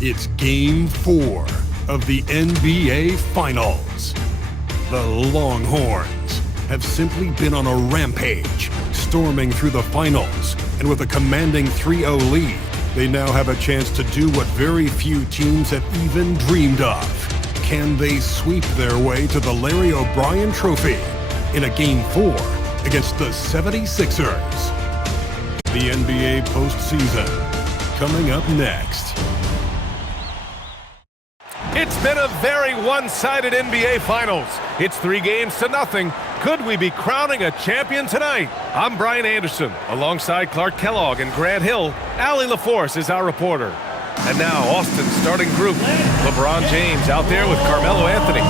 It's Game 4 of the NBA Finals. The Longhorns have simply been on a rampage, storming through the finals, and with a commanding 3-0 lead, they now have a chance to do what very few teams have even dreamed of. Can they sweep their way to the Larry O'Brien Trophy in a Game 4 against the 76ers? The NBA postseason, coming up next. It's been a very one-sided NBA Finals. It's 3-0. Could we be crowning a champion tonight? I'm Brian Anderson, alongside Clark Kellogg and Grant Hill. Allie LaForce is our reporter. And now, Austin's starting group. LeBron James out there with Carmelo Anthony.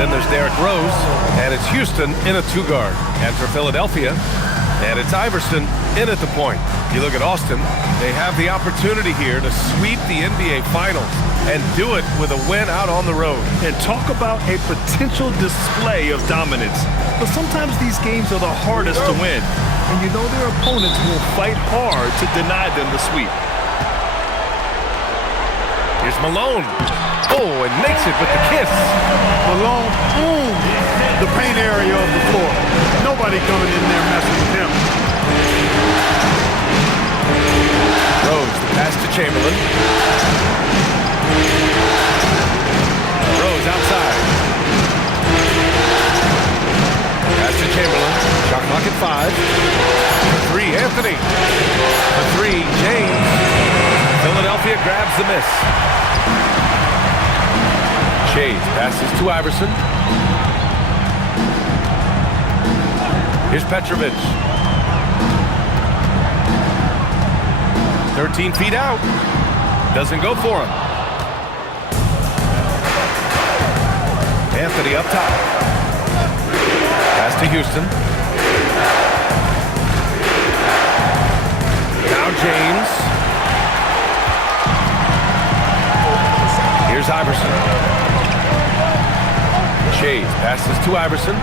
Then there's Derrick Rose, and it's Houston in a two-guard. And for Philadelphia, and it's Iverson in at the point. You look at Austin, they have the opportunity here to sweep the NBA Finals and do it with a win out on the road. And talk about a potential display of dominance. But sometimes these games are the hardest to win. And you know their opponents will fight hard to deny them the sweep. Here's Malone. Oh, and makes it with the kiss. Malone, the paint area of the floor. Nobody coming in there messing with him. Rose, the pass to Chamberlain. Rose outside. Pass to Chamberlain. Shot clock at 5. For 3, Anthony. For 3, James. Philadelphia grabs the miss. Shades passes to Iverson. Here's Petrovic. 13 feet out. Doesn't go for him. Anthony up top. Pass to Houston. Now James. Here's Iverson. Shades passes to Iverson.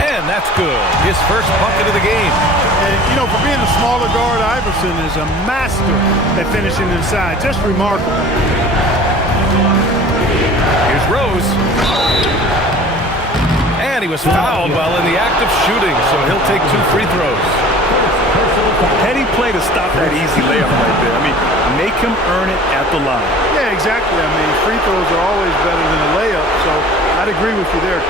And that's good. His first bucket of the game. And, you know, for being a smaller guard, Iverson is a master at finishing inside. Just remarkable. Here's Rose. And he was fouled while in the act of shooting, so he'll take 2 free throws. Heady play to stop that easy layup right there. I mean, make him earn it at the line. Yeah, exactly. I mean, free throws are always better than a layup, so I'd agree with you there.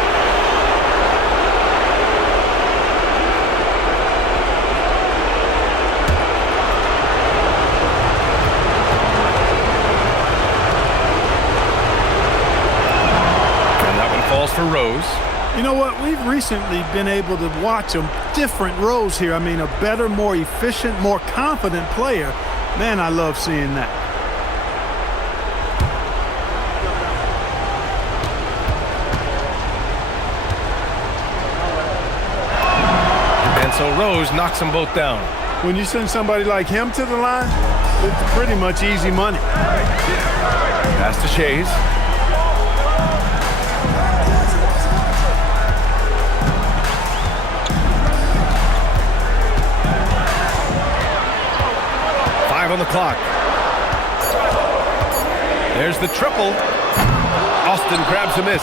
And that one falls for Rose. You know what? We've recently been able to watch a different Rose here. I mean, a better, more efficient, more confident player. Man, I love seeing that. And so Rose knocks them both down. When you send somebody like him to the line, it's pretty much easy money. Pass to Shades. On the clock. There's the triple. Austin grabs a miss.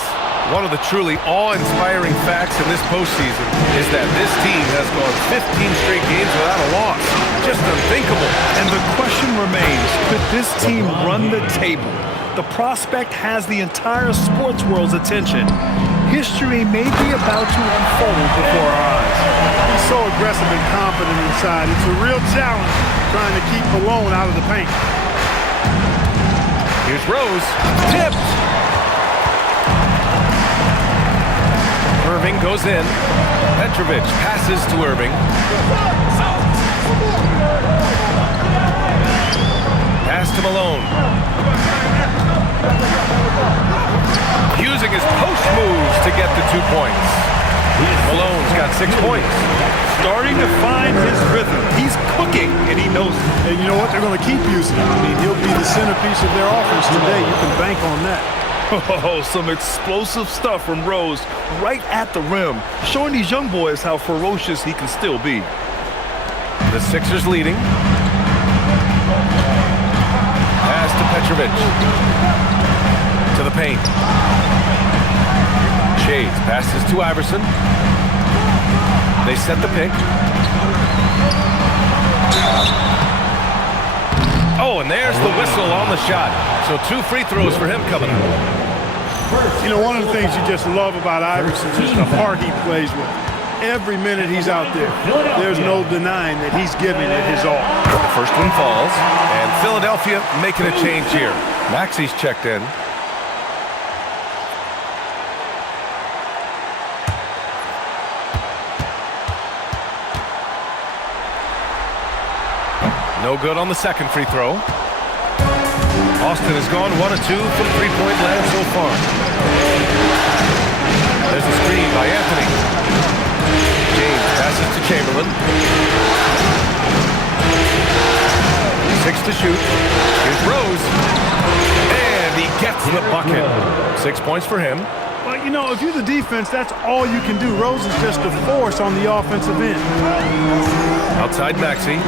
One of the truly awe-inspiring facts in this postseason is that this team has gone 15 straight games without a loss. Just unthinkable. And the question remains, could this team run the table? The prospect has the entire sports world's attention. History may be about to unfold before our eyes. He's so aggressive and confident inside. It's a real challenge trying to keep Malone out of the paint. Here's Rose. Tipped. Irving goes in. Petrovic passes to Irving. Pass to Malone. Using his post moves to get the 2 points. Malone's got 6 points. Starting to find his rhythm. He's cooking, and he knows it. And you know what? They're going to keep using him. I mean, he'll be the centerpiece of their offense today. You can bank on that. Oh, some explosive stuff from Rose right at the rim, showing these young boys how ferocious he can still be. The Sixers leading. Pass to Petrovic. To the paint. Shades passes to Iverson. They set the pick. Oh, and there's the whistle on the shot. So 2 free throws for him coming up. You know, one of the things you just love about Iverson is the heart he plays with. Every minute he's out there, there's no denying that he's giving it his all. The first one falls, and Philadelphia making a change here. Maxi's checked in. No good on the second free throw. Austin has gone 1 of 2 from three-point land so far. There's a screen by Anthony. James passes to Chamberlain. 6 to shoot. Here's Rose. And he gets the bucket. 6 points for him. Well, you know, if you're the defense, that's all you can do. Rose is just a force on the offensive end. Outside Maxey.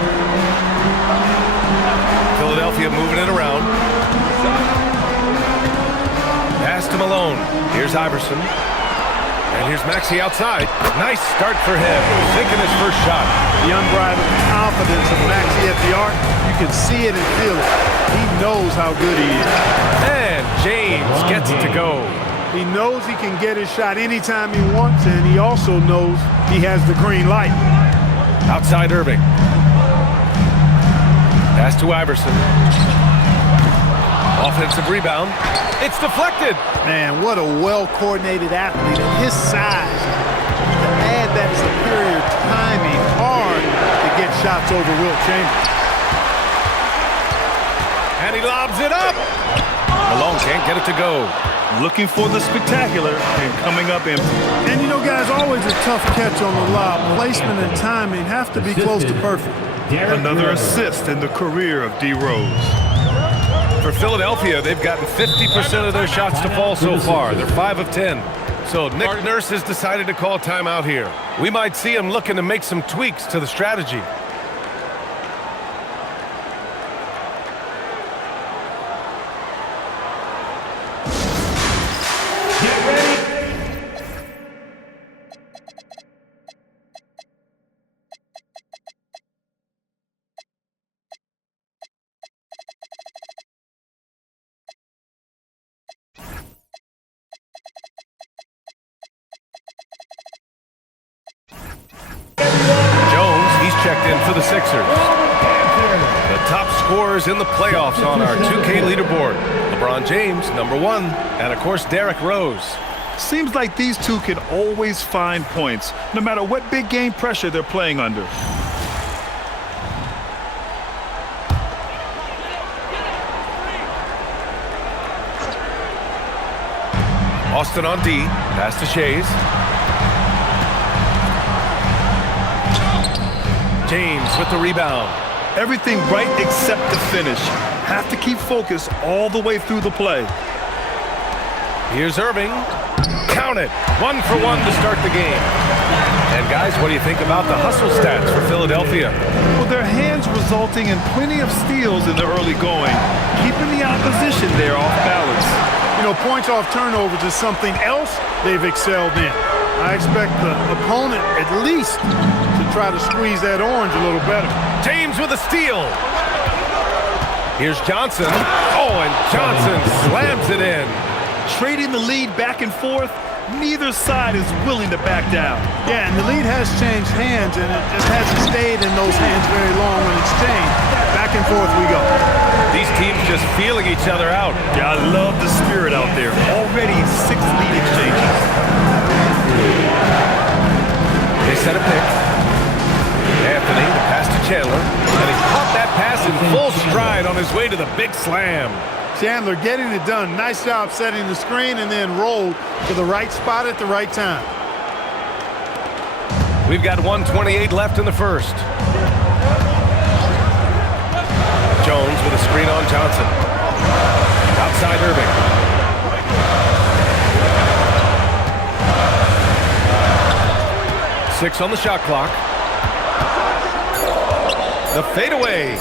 Philadelphia moving it around. Pass to Malone. Here's Iverson. And here's Maxey outside. Nice start for him. Sinking his first shot. The unbridled confidence of Maxey at the arc, you can see it and feel it. He knows how good he is. And James gets it to go. He knows he can get his shot anytime he wants, and he also knows he has the green light. Outside Irving. Pass to Iverson. Offensive rebound. It's deflected. Man, what a well-coordinated athlete at his size. To add that superior timing, hard to get shots over Wilt Chamberlain. And he lobs it up. Malone can't get it to go. Looking for the spectacular and coming up empty. And you know, guys, always a tough catch on the lob. Placement and timing have to be close to perfect. Another assist in the career of D. Rose. For Philadelphia, they've gotten 50% of their shots to fall so far. They're 5 of 10. So Nick Nurse has decided to call timeout here. We might see him looking to make some tweaks to the strategy. Checked in for the Sixers. The top scorers in the playoffs on our 2K leaderboard. LeBron James, #1, and of course Derrick Rose. Seems like these two can always find points, no matter what big game pressure they're playing under. Austin on D, pass to Shays. James with the rebound. Everything right except the finish. Have to keep focus all the way through the play. Here's Irving. Count it. 1 for 1 to start the game. And guys, what do you think about the hustle stats for Philadelphia? Well, their hands resulting in plenty of steals in the early going, keeping the opposition there off balance. You know, points off turnovers is something else they've excelled in. I expect the opponent at least to try to squeeze that orange a little better. James with a steal. Here's Johnson. Oh, and Johnson slams it in. Trading the lead back and forth, neither side is willing to back down. Yeah, and the lead has changed hands, and it just hasn't stayed in those hands very long when it's changed. Back and forth we go. These teams just feeling each other out. Yeah, I love the spirit out there. Already 6 lead exchanges. They set a pick. Anthony, the pass to Chandler. And he caught that pass in full stride on his way to the big slam. Chandler getting it done. Nice job setting the screen and then rolled to the right spot at the right time. We've got 1:28 left in the first. Jones with a screen on Johnson. Outside Irving. 6 on the shot clock. The fadeaway.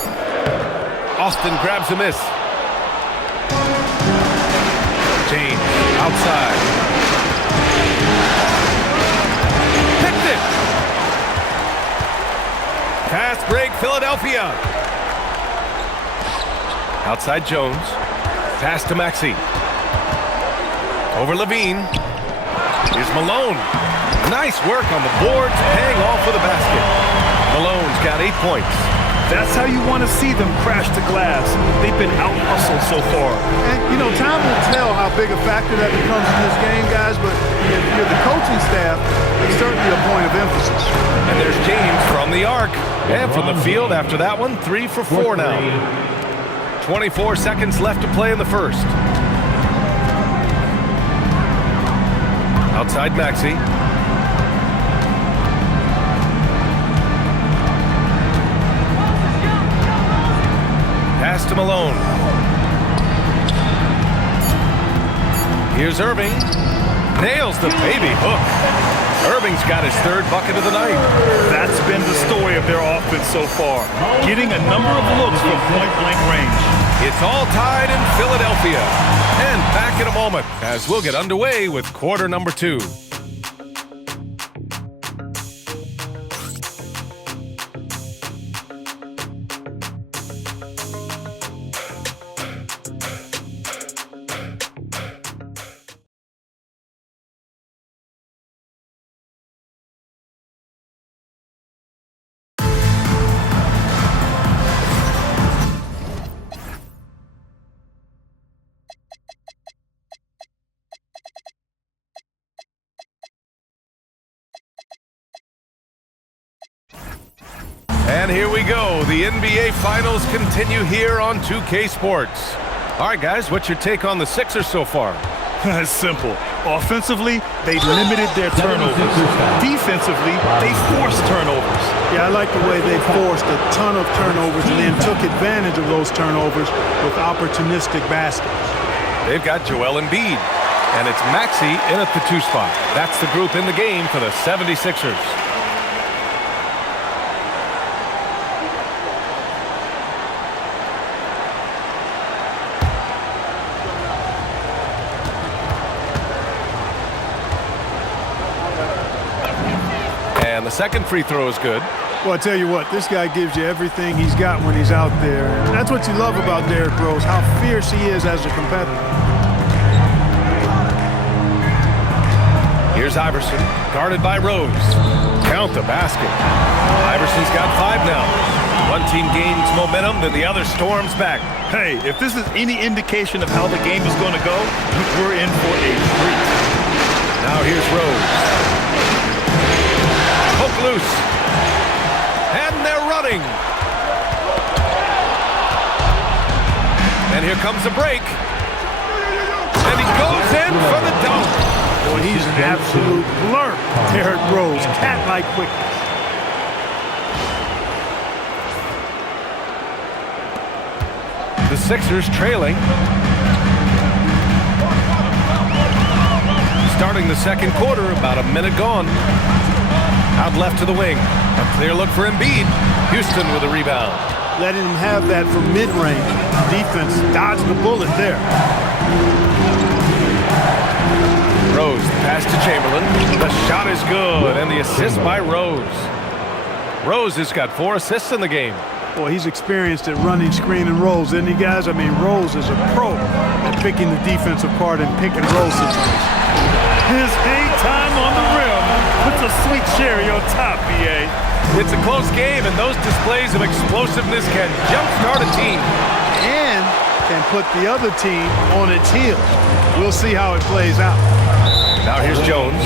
Austin grabs a miss. James outside. Picked it. Fast break, Philadelphia. Outside Jones. Pass to Maxey. Over Levine. Here's Malone. Nice work on the boards, paying off with a basket. Malone's got 8 points. That's how you want to see them crash the glass. They've been out-hustled so far. And, you know, time will tell how big a factor that becomes in this game, guys, but if you're the coaching staff, it's certainly a point of emphasis. And there's James from the arc. And from the field after that one, 3 for 4 now. 24 seconds left to play in the first. Outside Maxey. Pass to Malone. Here's Irving. Nails the baby hook. Irving's got his 3rd bucket of the night. That's been the story of their offense so far. Getting a number of looks from point-blank range. It's all tied in Philadelphia. And back in a moment as we'll get underway with quarter number 2. And here we go. The NBA Finals continue here on 2K Sports. All right, guys, what's your take on the Sixers so far? It's simple. Offensively, they limited their turnovers. Defensively, they forced turnovers. Yeah, I like the way they forced a ton of turnovers and then took advantage of those turnovers with opportunistic baskets. They've got Joel Embiid, and it's Maxey in at the 2 spot. That's the group in the game for the 76ers. And the second free throw is good. Well, I tell you what, this guy gives you everything he's got when he's out there. And that's what you love about Derrick Rose, how fierce he is as a competitor. Here's Iverson, guarded by Rose. Count the basket. Iverson's got 5 now. One team gains momentum, then the other storms back. Hey, if this is any indication of how the game is going to go, we're in for a treat. Now here's Rose. Hook loose. And they're running. And here comes the break. And he goes in for the dunk. Boy, he's an absolute blur. Derrick Rose, cat-like quickness. The Sixers trailing. Starting the second quarter, about a minute gone. Out left to the wing. A clear look for Embiid. Houston with a rebound. Letting him have that from mid-range. Defense dodged the bullet there. Rose, the pass to Chamberlain. The shot is good, and the assist by Rose. Rose has got 4 assists in the game. Boy, he's experienced at running screen and rolls, isn't he, guys? I mean, Rose is a pro at picking the defense apart and pick and roll situations. His hang time on the rim puts a sweet cherry on top, B.A. It's a close game, and those displays of explosiveness can jumpstart a team. And can put the other team on its heels. We'll see how it plays out. Now here's Jones.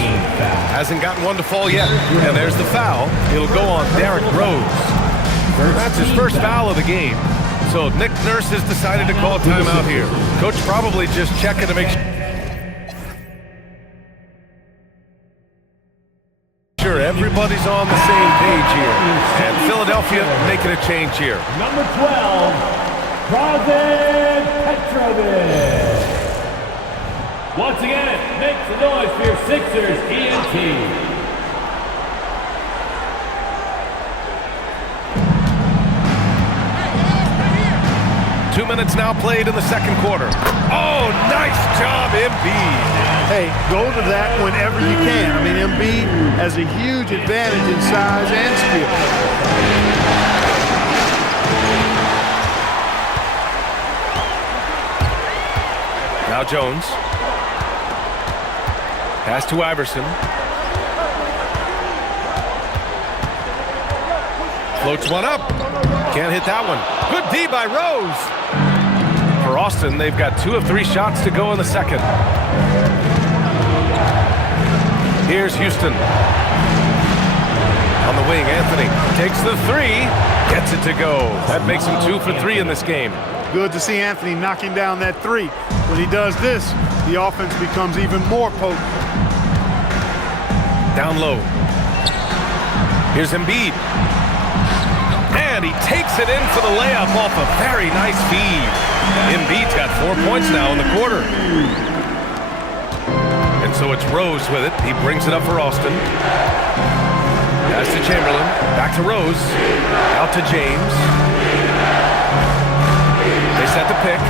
Hasn't gotten one to fall yet. And there's the foul. It'll go on Derrick Rose. That's his first foul of the game. So Nick Nurse has decided to call a timeout here. Coach probably just checking to make sure everybody's on the same page here. And Philadelphia making a change here. Number 12, Drazen Petrovic. Once again, make some noise for your Sixers ENT. minutes now played in the second quarter. Oh, nice job, Embiid. Hey, go to that whenever you can. I mean, Embiid has a huge advantage in size and skill. Now Jones. Pass to Iverson. Floats one up. Can't hit that one. Good D by Rose. For Austin, they've got 2 of 3 shots to go in the second. Here's Houston. On the wing, Anthony takes the 3. Gets it to go. That makes him 2 for 3 in this game. Good to see Anthony knocking down that 3. When he does this, the offense becomes even more potent. Down low. Here's Embiid. And he takes it in for the layup off a very nice feed. Embiid's got 4 points now in the quarter. And so it's Rose with it. He brings it up for Austin. Pass to Chamberlain. Back to Rose. Out to James. They set the pick.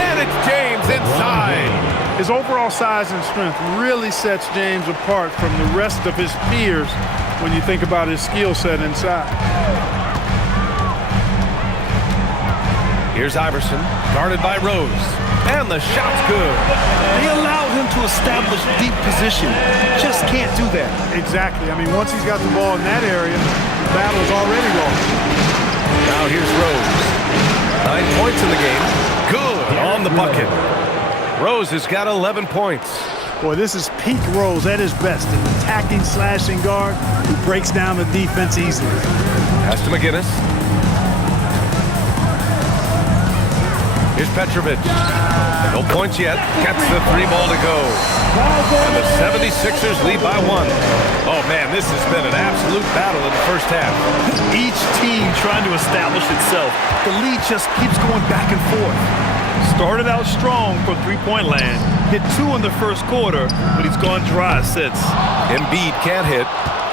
And it's James inside. His overall size and strength really sets James apart from the rest of his peers when you think about his skill set inside. Here's Iverson, guarded by Rose. And the shot's good. They allowed him to establish deep position. Just can't do that. Exactly. I mean, once he's got the ball in that area, the battle's already lost. Now here's Rose. 9 points in the game. Good on the bucket. Rose has got 11 points. Boy, this is peak Rose at his best. An attacking, slashing guard who breaks down the defense easily. Pass to McGinnis. Here's Petrovic. No points yet. Gets the 3 ball to go. And the 76ers lead by 1. Oh, man, this has been an absolute battle in the first half. Each team trying to establish itself. The lead just keeps going back and forth. Started out strong from three-point land. Hit 2 in the first quarter, but he's gone dry since. Embiid can't hit.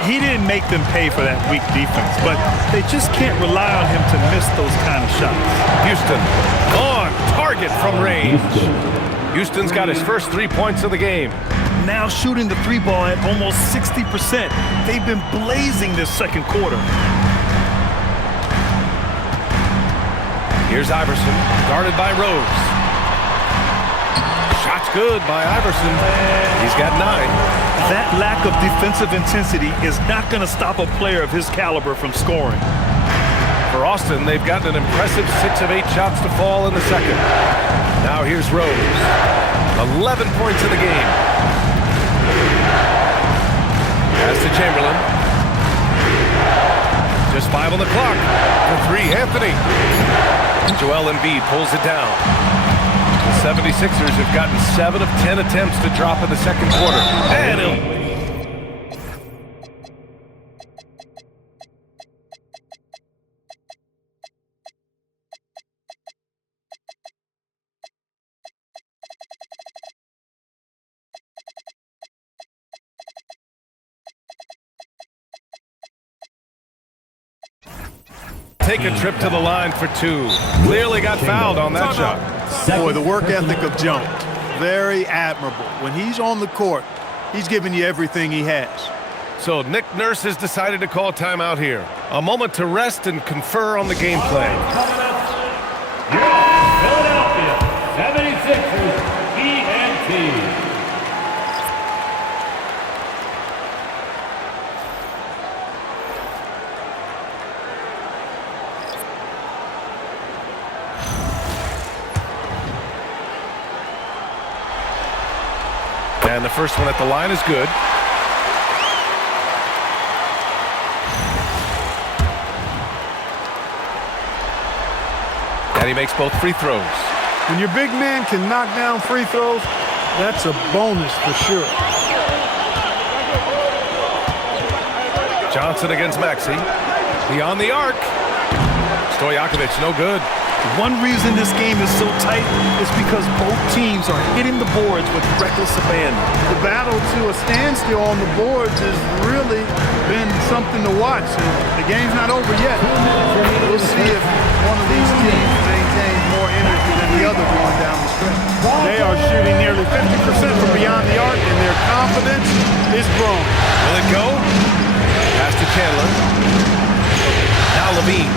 He didn't make them pay for that weak defense, but they just can't rely on him to miss those kind of shots. Houston on target from range. Houston's got his first 3 points of the game. Now shooting the 3 ball at almost 60%. They've been blazing this second quarter. Here's Iverson, guarded by Rose. Shot's good by Iverson. He's got 9. That lack of defensive intensity is not going to stop a player of his caliber from scoring. For Austin, they've gotten an impressive 6 of 8 shots to fall in the second. Now here's Rose. 11 points in the game. Pass to Chamberlain. Just 5 on the clock. For 3, Anthony. Joel Embiid pulls it down. The 76ers have gotten 7 of 10 attempts to drop in the second quarter. And he'll... take a trip to the line for 2. Clearly got fouled on that shot. Boy, the work ethic of Jones, very admirable. When he's on the court, he's giving you everything he has. So Nick Nurse has decided to call timeout here. A moment to rest and confer on the game plan. Philadelphia 76ers ENT. And the first one at the line is good. And he makes both free throws. When your big man can knock down free throws, that's a bonus for sure. Johnson against Maxey. Beyond the arc. Stojakovic, no good. One reason this game is so tight is because both teams are hitting the boards with reckless abandon. The battle to a standstill on the boards has really been something to watch. And the game's not over yet. We'll see if one of these teams maintains more energy than the other going down the stretch. They are shooting nearly 50% from beyond the arc, and their confidence is growing. Will it go? Pass to Chandler. Now Levine.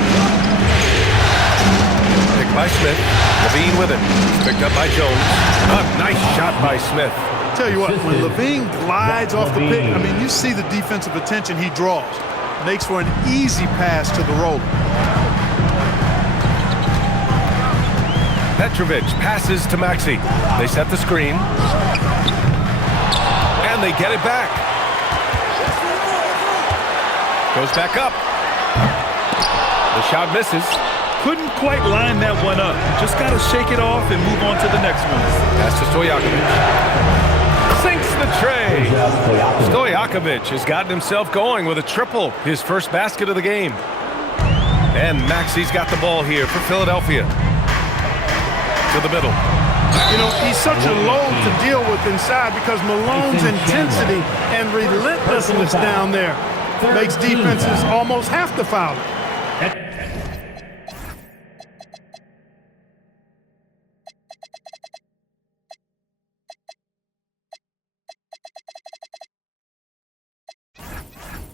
Picked by Smith. Levine with it. It's picked up by Jones. A nice shot by Smith. Tell you what, when Levine glides off the pick, I mean, you see the defensive attention he draws. Makes for an easy pass to the roller. Petrovic passes to Maxey. They set the screen. And they get it back. Goes back up. The shot misses. Couldn't quite line that one up. Just got to shake it off and move on to the next one. Pass to Stojakovic. Sinks the tray. Stojakovic has gotten himself going with a triple, his first basket of the game. And Maxey's got the ball here for Philadelphia. To the middle. You know, he's such a load to deal with inside because Malone's intensity and relentlessness down there makes defenses almost have to foul it.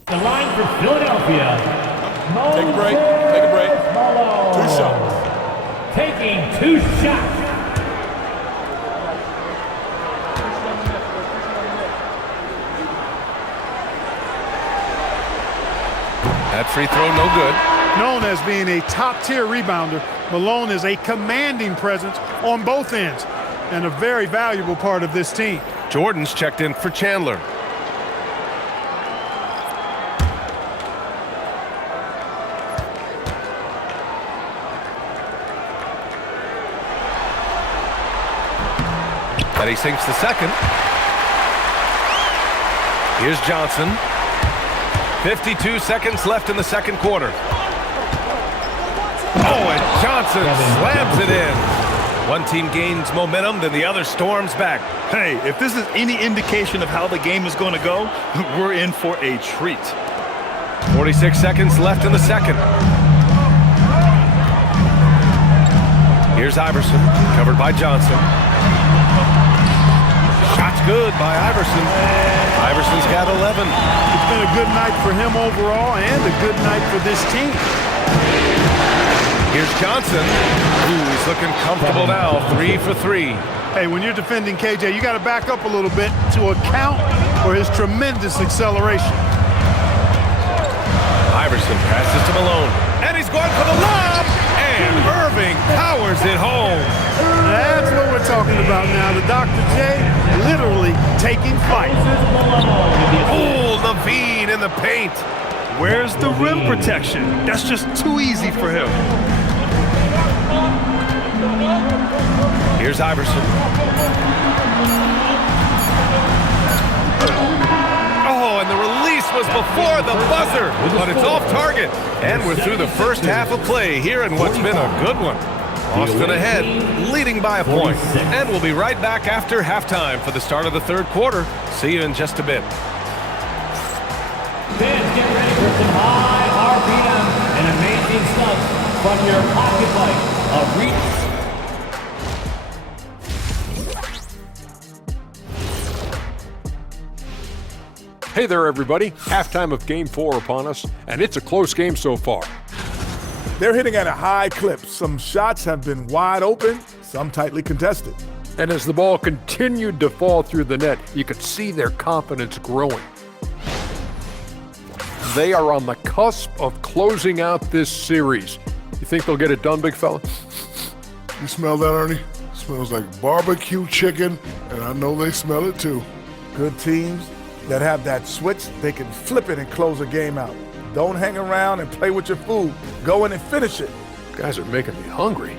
The line for Philadelphia. Take a break. Take a break. 2 shots. Taking 2 shots. That free throw no good. Known as being a top-tier rebounder, Malone is a commanding presence on both ends and a very valuable part of this team. Jordan's checked in for Chandler. That he sinks the second. Here's Johnson. 52 seconds left in the second quarter. Oh, and Johnson slams it in. One team gains momentum, then the other storms back. Hey, if this is any indication of how the game is going to go, we're in for a treat. 46 seconds left in the second. Here's Iverson, covered by Johnson. Shot's good by Iverson. Iverson's got 11. It's been a good night for him overall and a good night for this team. Here's Johnson, who's looking comfortable now, 3 for 3. Hey, when you're defending KJ, you got to back up a little bit to account for his tremendous acceleration. Iverson passes to Malone, and he's going for the lob, and Irving powers it home. That's what we're talking about now. The Dr. J literally taking flight. Oh, Levine in the paint. Where's the rim protection? That's just too easy for him. Here's Iverson. Oh, and the release was before the buzzer, but it's off target. And we're through the first half of play here in what's been a good one. Austin ahead, leading by a point. And we'll be right back after halftime for the start of the third quarter. See you in just a bit. Fans, get ready for some high RPM and amazing stunts from your pocket bike. Hey there, everybody. Halftime of Game 4 upon us, and it's a close game so far. They're hitting at a high clip. Some shots have been wide open, some tightly contested. And as the ball continued to fall through the net, you could see their confidence growing. They are on the cusp of closing out this series. You think they'll get it done, big fella? You smell that, Ernie? Smells like barbecue chicken, and I know they smell it too. Good teams that have that switch, they can flip it and close a game out. Don't hang around and play with your food. Go in and finish it. Guys are making me hungry.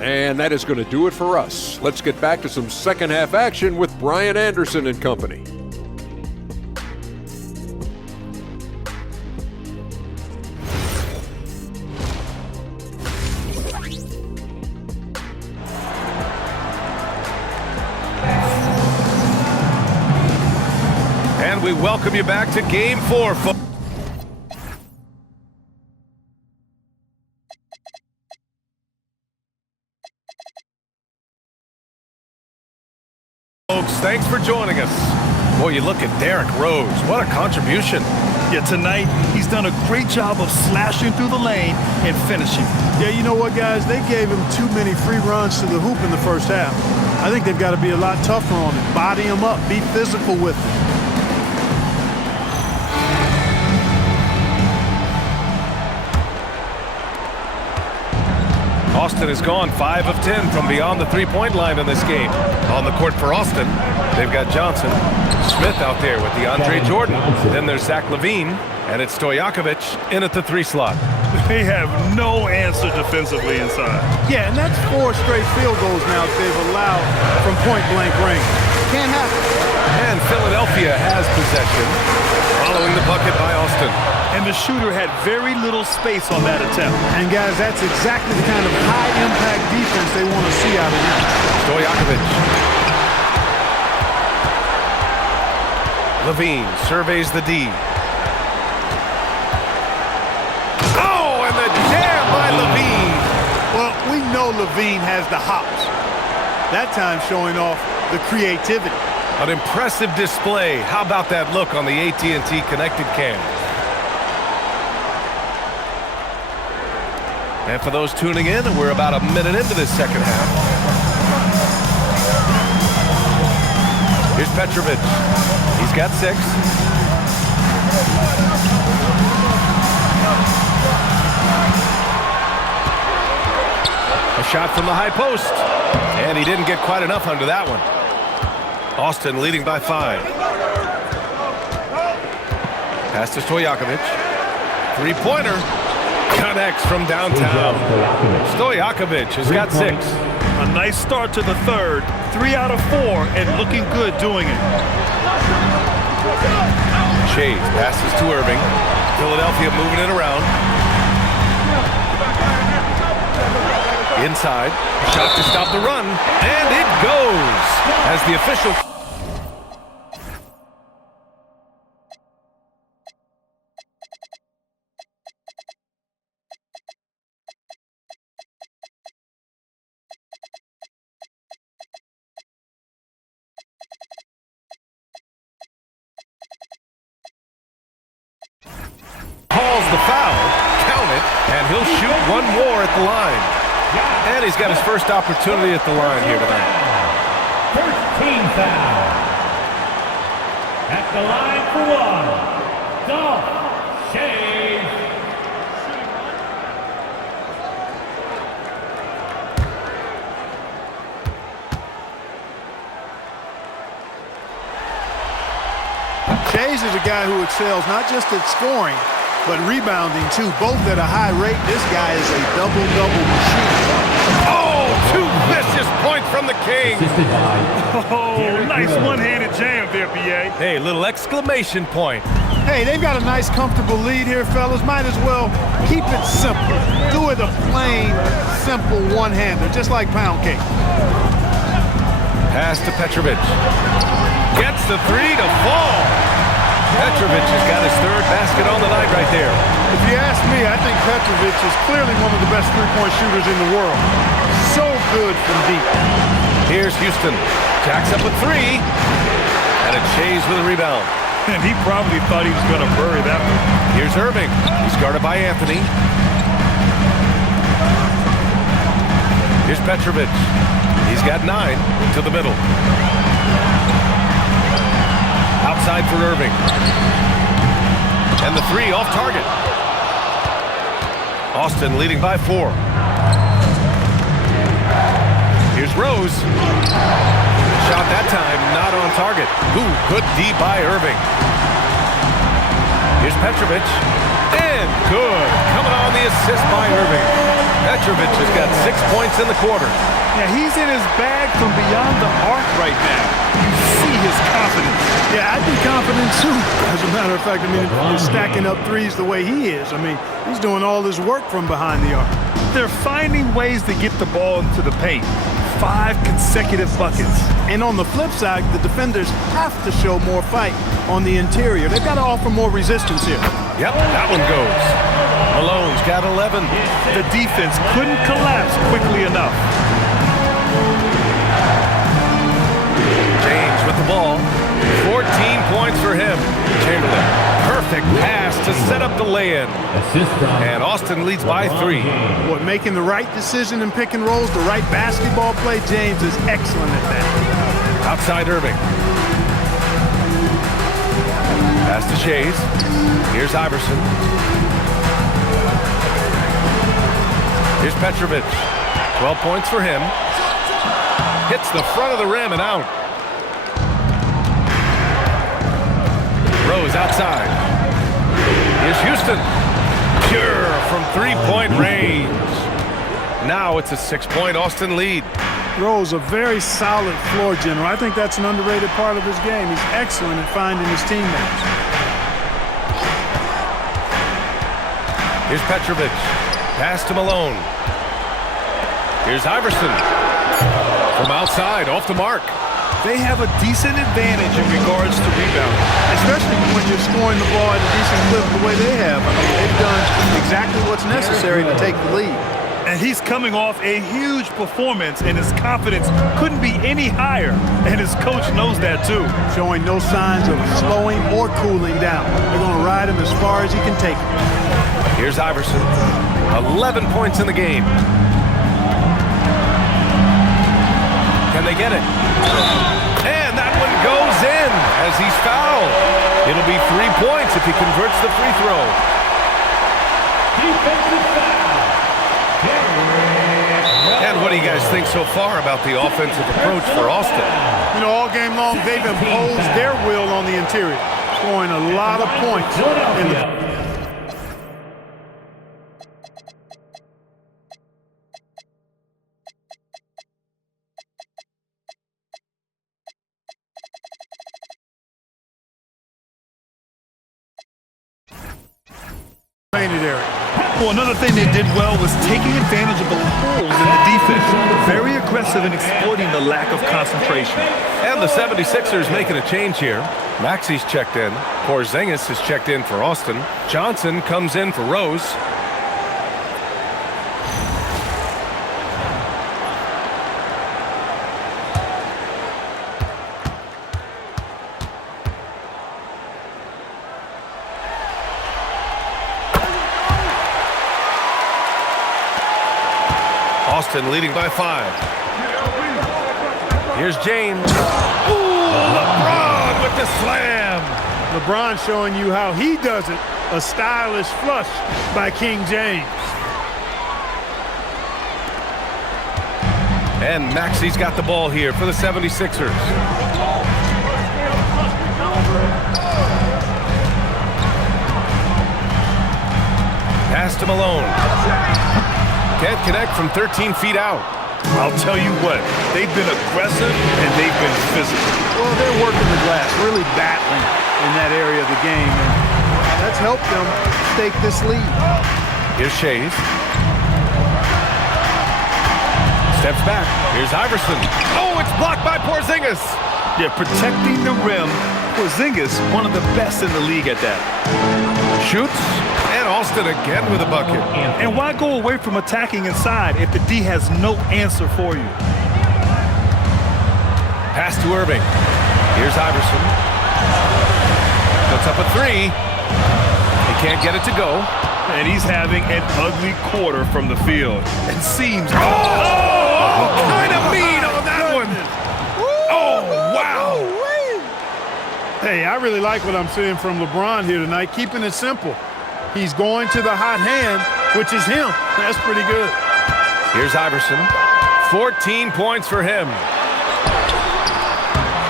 And that is going to do it for us. Let's get back to some second half action with Brian Anderson and company. And we welcome you back to Game 4. folks. Thanks for joining us. Boy, you look at Derrick Rose. What a contribution. Yeah, tonight he's done a great job of slashing through the lane and finishing. Yeah, you know what, guys? They gave him too many free runs to the hoop in the first half. I think they've got to be a lot tougher on him. Body him up. Be physical with him. Austin has gone 5 of 10 from beyond the three-point line in this game. On the court for Austin, they've got Johnson. Smith out there with DeAndre Jordan. Then there's Zach LaVine, and it's Stojakovic in at the 3 slot. They have no answer defensively inside. Yeah, and that's 4 straight field goals now that they've allowed from point-blank range. Can't happen. And Philadelphia has possession, following the bucket by Austin. And the shooter had very little space on that attempt. And, guys, that's exactly the kind of high-impact defense they want to see out of him. Stojakovic. LaVine surveys the D. Oh, and the jam by LaVine. Well, we know LaVine has the hops. That time showing off the creativity. An impressive display. How about that look on the AT&T connected cam? And for those tuning in, we're about a minute into this second half. Here's Petrovic. He's got 6. A shot from the high post. And he didn't get quite enough under that one. Austin leading by 5. Pass to Stojakovic. 3-pointer. Connects from downtown. Stojakovic has got 6. A nice start to the third. 3 out of 4 and looking good doing it. Chase passes to Irving. Philadelphia moving it around. Inside. Shot to stop the run. And it goes as the official... calls the foul, count it, and he'll shoot one more at the line. And he's got his first opportunity at the line here tonight. First team foul. At the line for 1, Dolph Shades. Shays is a guy who excels not just at scoring, but rebounding too, both at a high rate. This guy is a double-double machine. Oh, 2 vicious points from the King. Oh, nice one-handed jam there, B.A. Hey, little exclamation point. Hey, they've got a nice, comfortable lead here, fellas. Might as well keep it simple. Do it a plain, simple one-hander, just like pound cake. Pass to Petrovic. Gets the 3 to fall. Petrovic has got his 3rd basket on the night right there. If you ask me, I think Petrovic is clearly one of the best three-point shooters in the world. So good from deep. Here's Houston. Jacks up a 3. And it's Shays with a rebound. And he probably thought he was going to bury that one. Here's Irving. He's guarded by Anthony. Here's Petrovic. He's got 9 to the middle. Outside for Irving. And the 3 off target. Austin leading by 4. Here's Rose. Shot that time, not on target. Ooh, good D by Irving. Here's Petrovic. And good. Coming on the assist by Irving. Petrovic has got 6 points in the quarter. Yeah, he's in his bag from beyond the arc right now. You see his confidence. Yeah, I'd be confident too. As a matter of fact, I mean, if you're stacking up threes the way he is, I mean, he's doing all his work from behind the arc. They're finding ways to get the ball into the paint. 5 consecutive buckets. And on the flip side, the defenders have to show more fight on the interior. They've got to offer more resistance here. Yep, that one goes. Malone's got 11. The defense couldn't collapse quickly enough. James to set up the lay-in. Assist from And Austin leads by 3. Boy, making the right decision in pick and rolls, the right basketball play, James is excellent at that. Outside Irving. Pass to Shays. Here's Iverson. Here's Petrovic. 12 points for him. Hits the front of the rim and out. Rose outside. Here's Houston. Pure from three-point range. Now it's a 6-point Austin lead. Rose, a very solid floor general. I think that's an underrated part of his game. He's excellent at finding his teammates. Here's Petrovic. Pass to Malone. Here's Iverson. From outside, off the mark. They have a decent advantage in regards to rebounding. Especially when you're scoring the ball at a decent clip the way they have. I mean, they've done exactly what's necessary to take the lead. And he's coming off a huge performance, and his confidence couldn't be any higher. And his coach knows that too. Showing no signs of slowing or cooling down. They're going to ride him as far as he can take him. Here's Iverson. 11 points in the game. Can they get it? And that one goes in as he's fouled. It'll be 3 points if he converts the free throw. defensive foul. And what do you guys think so far about the offensive approach for Austin? You know, all game long, they've imposed their will on the interior, scoring a lot of points. Painted area. Well, another thing they did well was taking advantage of the holes in the defense. Very aggressive in exploiting the lack of concentration. And the 76ers making a change here. Maxi's checked in. Porzingis is checked in for Austin. Johnson comes in for Rose. Austin leading by 5. Here's James. Ooh, LeBron with the slam. LeBron showing you how he does it. A stylish flush by King James. And Maxi's got the ball here for the 76ers. Pass to Malone. Can't connect from 13 feet out. I'll tell you what, they've been aggressive and they've been physical. Well, they're working the glass, really battling in that area of the game. And that's helped them stake this lead. Here's Shays. Steps back. Here's Iverson. Oh, it's blocked by Porzingis. Yeah, protecting the rim. Porzingis, one of the best in the league at that. Shoots. And Austin again with a bucket. And why go away from attacking inside if the D has no answer for you? Pass to Irving. Here's Iverson. Puts up a 3. He can't get it to go. And he's having an ugly quarter from the field. It seems... kind of mean on that one. Oh, wow. Hey, I really like what I'm seeing from LeBron here tonight, keeping it simple. He's going to the hot hand, which is him. That's pretty good. Here's Iverson. 14 points for him.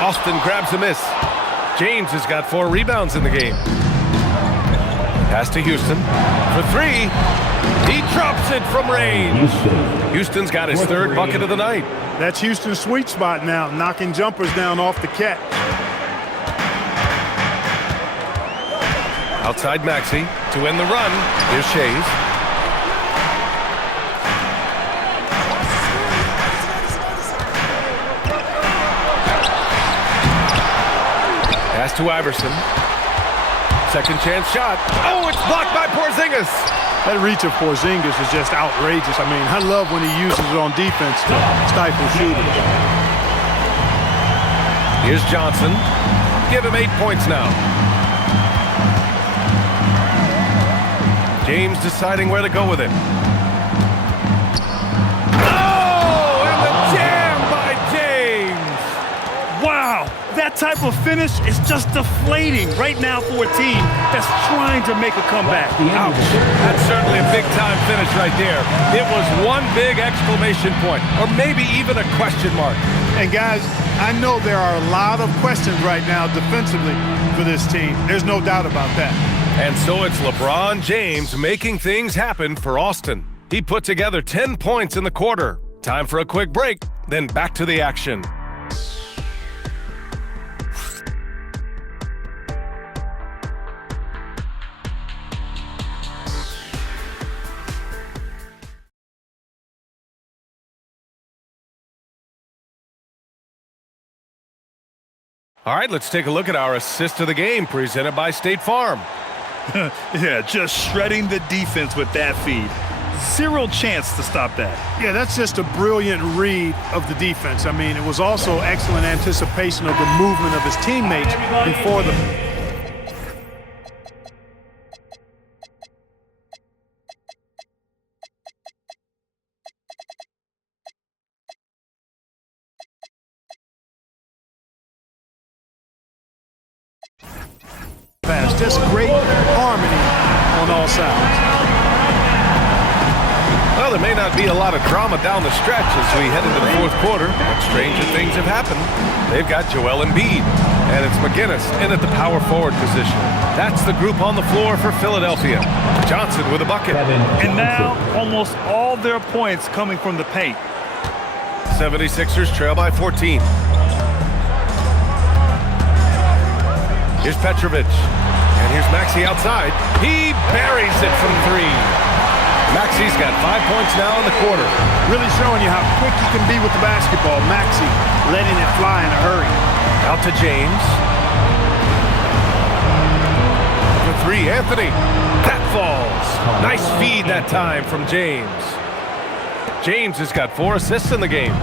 Austin grabs a miss. James has got 4 rebounds in the game. Pass to Houston. For 3. He drops it from range. Houston's got his 3rd bucket of the night. That's Houston's sweet spot now, knocking jumpers down off the catch. Outside Maxey to end the run. Here's Shays. Pass to Iverson. Second chance shot. Oh, it's blocked by Porzingis. That reach of Porzingis is just outrageous. I mean, I love when he uses it on defense to stifle shooters. Here's Johnson. Give him 8 points now. James deciding where to go with it. Oh, and the jam by James. Wow, that type of finish is just deflating right now for a team that's trying to make a comeback. Ouch. That's certainly a big-time finish right there. It was one big exclamation point, or maybe even a question mark. And guys, I know there are a lot of questions right now defensively for this team. There's no doubt about that. And so it's LeBron James making things happen for Austin. He put together 10 points in the quarter. Time for a quick break, then back to the action. All right, let's take a look at our assist of the game presented by State Farm. Yeah, just shredding the defense with that feed. Zero chance to stop that. Yeah, that's just a brilliant read of the defense. I mean, it was also excellent anticipation of the movement of his teammates before the... pass. Just great harmony on all sides. Well, there may not be a lot of drama down the stretch as we head into the fourth quarter, but stranger things have happened. They've got Joel Embiid, and it's McGinnis in at the power forward position. That's the group on the floor for Philadelphia. Johnson with a bucket. And now almost all their points coming from the paint. 76ers trail by 14. Here's Petrovic. And here's Maxey outside. He buries it from three. Maxey's got 5 points now in the quarter. Really showing you how quick he can be with the basketball. Maxey letting it fly in a hurry. Out to James. For three, Anthony. That falls. Nice feed that time from James. James has got 4 assists in the game.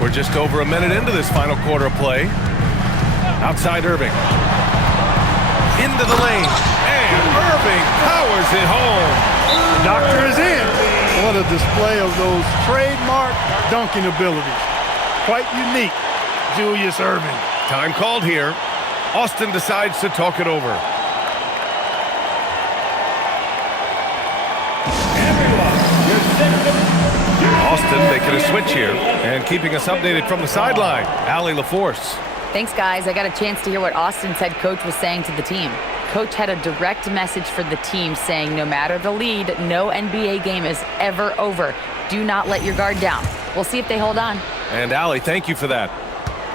We're just over a minute into this final quarter of play. Outside Irving. Into the lane. And Irving powers it home. The doctor is in. What a display of those trademark dunking abilities. Quite unique, Julius Irving. Time called here. Austin decides to talk it over. Austin making a switch here and keeping us updated from the sideline. Allie LaForce. Thanks, guys. I got a chance to hear what Austin's head coach was saying to the team. Coach had a direct message for the team saying no matter the lead, no NBA game is ever over. Do not let your guard down. We'll see if they hold on. And Allie, thank you for that.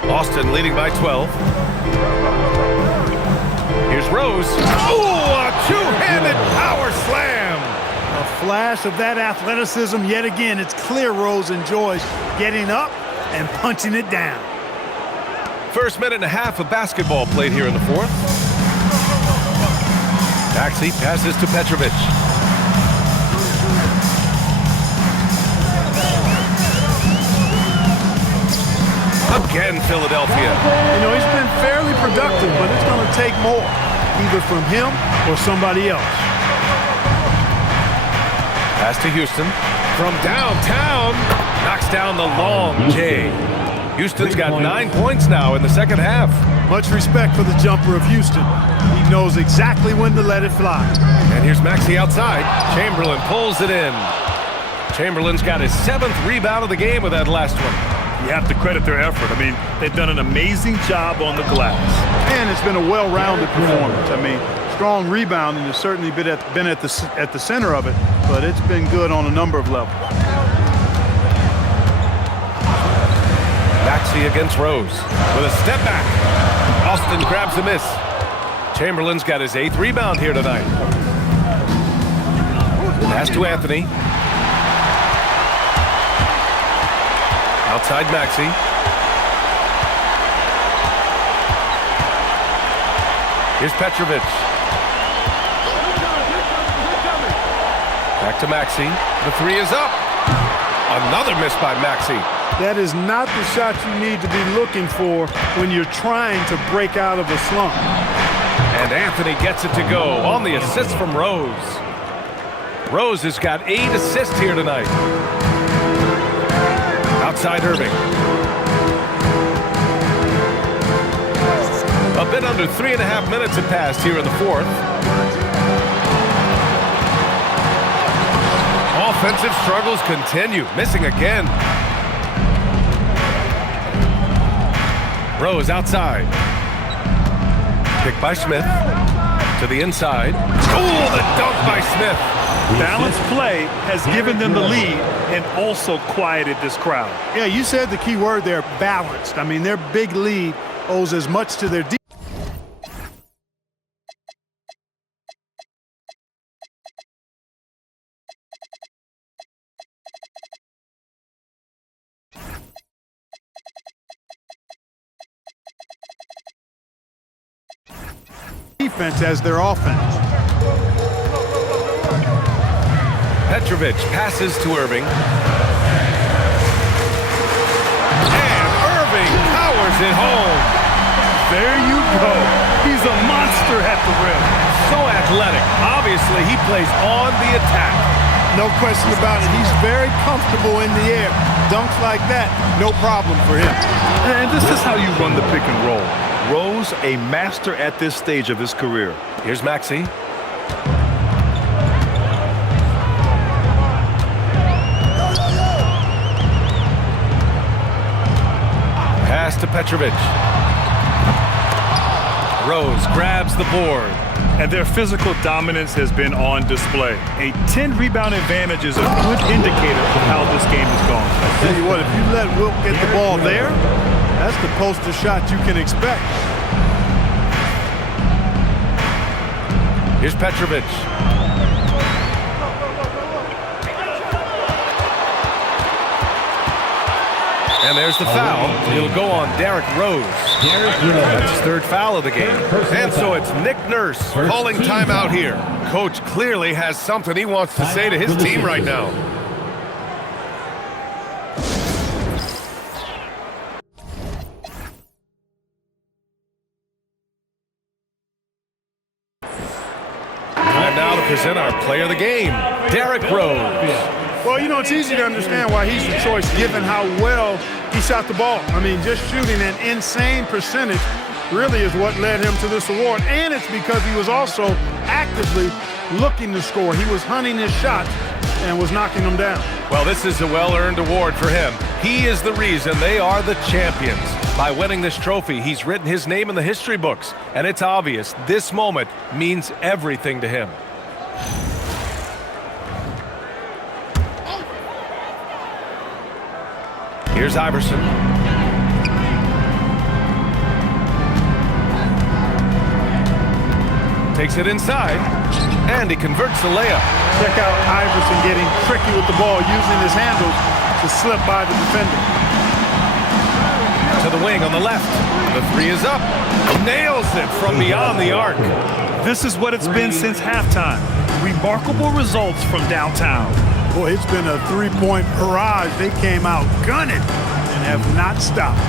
Austin leading by 12. Here's Rose. Oh, a two-handed power slam. A flash of that athleticism yet again. It's clear Rose enjoys getting up and punching it down. First minute and a half of basketball played here in the fourth. Maxey passes to Petrovic. Again, Philadelphia. You know, he's been fairly productive, but it's going to take more, either from him or somebody else. Pass to Houston. From downtown, knocks down the long J. Houston's got 9 points now in the second half. Much respect for the jumper of Houston. He knows exactly when to let it fly. And here's Maxey outside. Chamberlain pulls it in. Chamberlain's got his 7th rebound of the game with that last one. You have to credit their effort. I mean, they've done an amazing job on the glass. And it's been a well-rounded performance. I mean, strong rebounding has certainly been at the center of it, but it's been good on a number of levels. Maxey against Rose with a step back. Austin grabs a miss. Chamberlain's got his 8th rebound here tonight. Pass to Anthony. Outside Maxey. Here's Petrovic. Back to Maxey. The 3 is up. Another miss by Maxey. That is not the shot you need to be looking for when you're trying to break out of a slump. And Anthony gets it to go on the assist from Rose. Rose has got 8 assists here tonight. Outside Irving. A bit under 3.5 minutes have passed here in the fourth. Offensive struggles continue, missing again. Rose outside. Picked by Smith. To the inside. Oh, the dunk by Smith. Balanced play has given them the lead and also quieted this crowd. Yeah, you said the key word there, balanced. I mean, their big lead owes as much to their defense as their offense. Petrovic passes to Irving. And Irving powers it home. There you go. He's a monster at the rim. So athletic. Obviously, he plays on the attack. No question about it. He's very comfortable in the air. Dunks like that, no problem for him. And this is how you run the pick and roll. Rose, a master at this stage of his career. Here's Maxey. Pass to Petrovic. Rose grabs the board. And their physical dominance has been on display. A 10-rebound advantage is a good indicator of how this game is going. I tell you what, if you let Wilt get the ball there, that's the poster shot you can expect. Here's Petrovic. And there's the foul. He'll go on Derrick Rose. That's his 3rd foul of the game. And so it's Nick Nurse calling timeout here. Coach clearly has something he wants to say to his team right now. Time now to present our player of the game, Derrick Rose. Well, you know, it's easy to understand why he's the choice given how well he shot the ball. I mean, just shooting an insane percentage really is what led him to this award. And it's because he was also actively looking to score. He was hunting his shots and was knocking them down. Well, this is a well-earned award for him. He is the reason they are the champions. By winning this trophy, he's written his name in the history books. And it's obvious this moment means everything to him. Here's Iverson. Takes it inside, and he converts the layup. Check out Iverson getting tricky with the ball, using his handles to slip by the defender. To the wing on the left. The 3 is up. Nails it from beyond the arc. This is what it's been since halftime. Remarkable results from downtown. Boy, it's been a 3-point barrage. They came out gunning and have not stopped.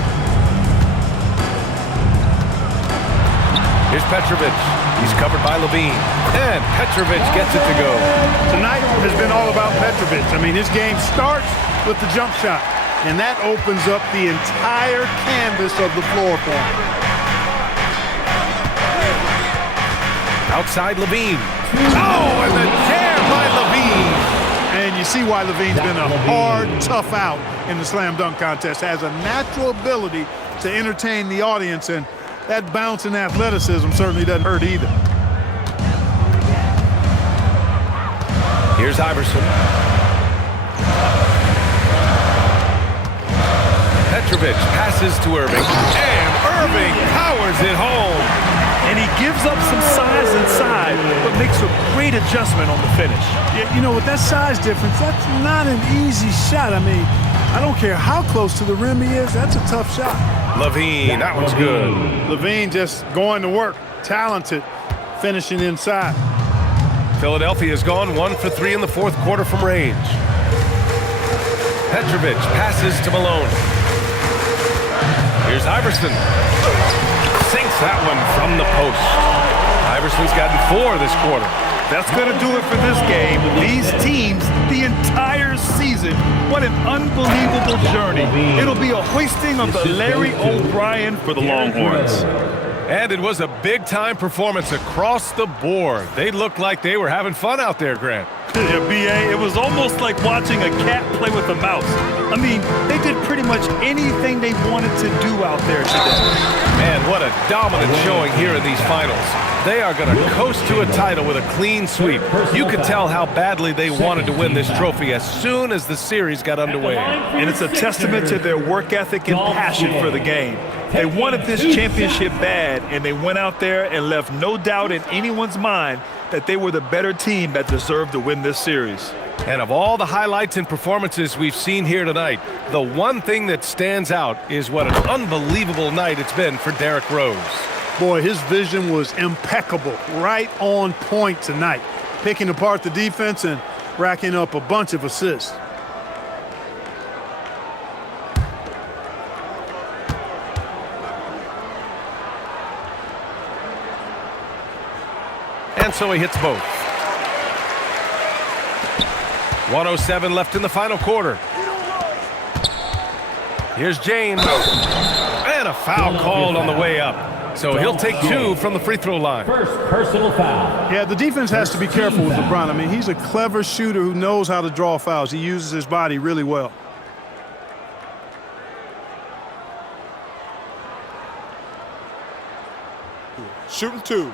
Here's Petrovic. He's covered by Levine. And Petrovic gets it to go. Tonight has been all about Petrovic. I mean, his game starts with the jump shot, and that opens up the entire canvas of the floor for him. Outside Levine. Oh, and the jam by Levine. And you see why Levine's been a hard, tough out in the slam dunk contest. Has a natural ability to entertain the audience, and that bounce and athleticism certainly doesn't hurt either. Here's Iverson. Petrovic passes to Irving, and Irving powers it home. And he gives up some size inside, but makes a great adjustment on the finish. Yeah, you know, with that size difference, that's not an easy shot. I mean, I don't care how close to the rim he is, that's a tough shot. Levine, that one's good. Levine just going to work, talented, finishing inside. Philadelphia's gone 1 for 3 in the 4th quarter from range. Petrovic passes to Malone. Here's Iverson. Sinks that one from the post. Iverson's gotten 4 this quarter. That's going to do it for this game. These teams, the entire season, what an unbelievable journey. It'll be a hoisting of the Larry O'Brien for the Longhorns. And it was a big-time performance across the board. They looked like they were having fun out there, Grant. Yeah, B.A., it was almost like watching a cat play with a mouse. I mean, they did pretty much anything they wanted to do out there today. Man, what a dominant showing here in these finals. They are going to coast to a title with a clean sweep. You could tell how badly they wanted to win this trophy as soon as the series got underway. And it's a testament to their work ethic and passion for the game. They wanted this championship bad, and they went out there and left no doubt in anyone's mind that they were the better team that deserved to win this series. And of all the highlights and performances we've seen here tonight, the one thing that stands out is what an unbelievable night it's been for Derrick Rose. Boy, his vision was impeccable, right on point tonight, picking apart the defense and racking up a bunch of assists. And so he hits both. 1:07 left in the final quarter. Here's James. And a foul called on the way up. So he'll take 2 from the free throw line. First personal foul. Yeah, the defense has to be careful with LeBron. I mean, he's a clever shooter who knows how to draw fouls. He uses his body really well. Shooting 2.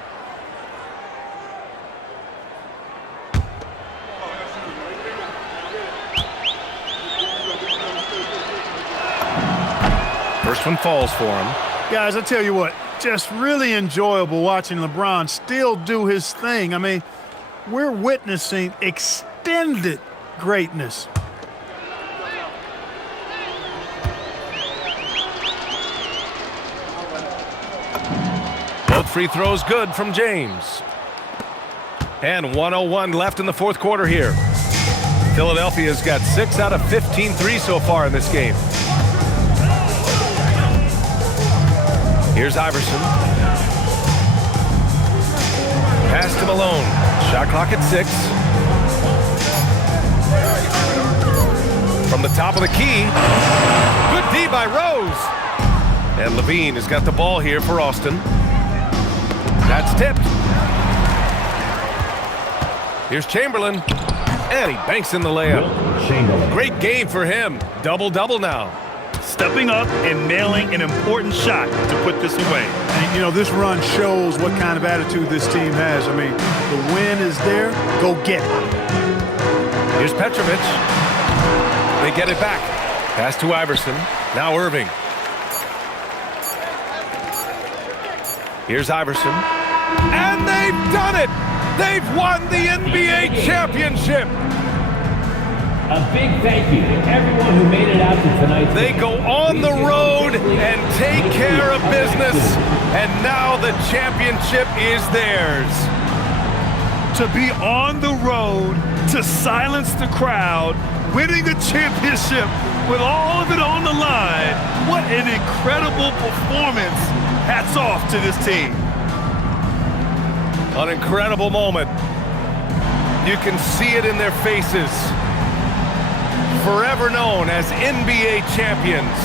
First one falls for him. Guys, I tell you what, just really enjoyable watching LeBron still do his thing. I mean, we're witnessing extended greatness. Both free throws good from James. And 1:01 left in the fourth quarter here. Philadelphia's got 6 out of 15 threes so far in this game. Here's Iverson. Pass to Malone. Shot clock at 6. From the top of the key. Good D by Rose. And Levine has got the ball here for Austin. That's tipped. Here's Chamberlain. And he banks in the layup. Great game for him. Double-double now. Stepping up and nailing an important shot to put this away. And, you know, this run shows what kind of attitude this team has. I mean, the win is there. Go get it. Here's Petrovic. They get it back. Pass to Iverson. Now Irving. Here's Iverson. And they've done it! They've won the NBA championship! A big thank you to everyone who made it out to tonight's They game. go on the road and take care of business, and now the championship is theirs. To be on the road, to silence the crowd, winning a championship with all of it on the line. What an incredible performance. Hats off to this team. An incredible moment. You can see it in their faces. Forever known as NBA champions.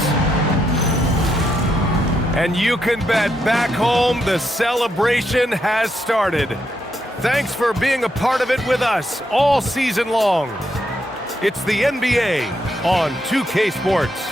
And you can bet back home the celebration has started. Thanks for being a part of it with us all season long. It's the NBA on 2K Sports.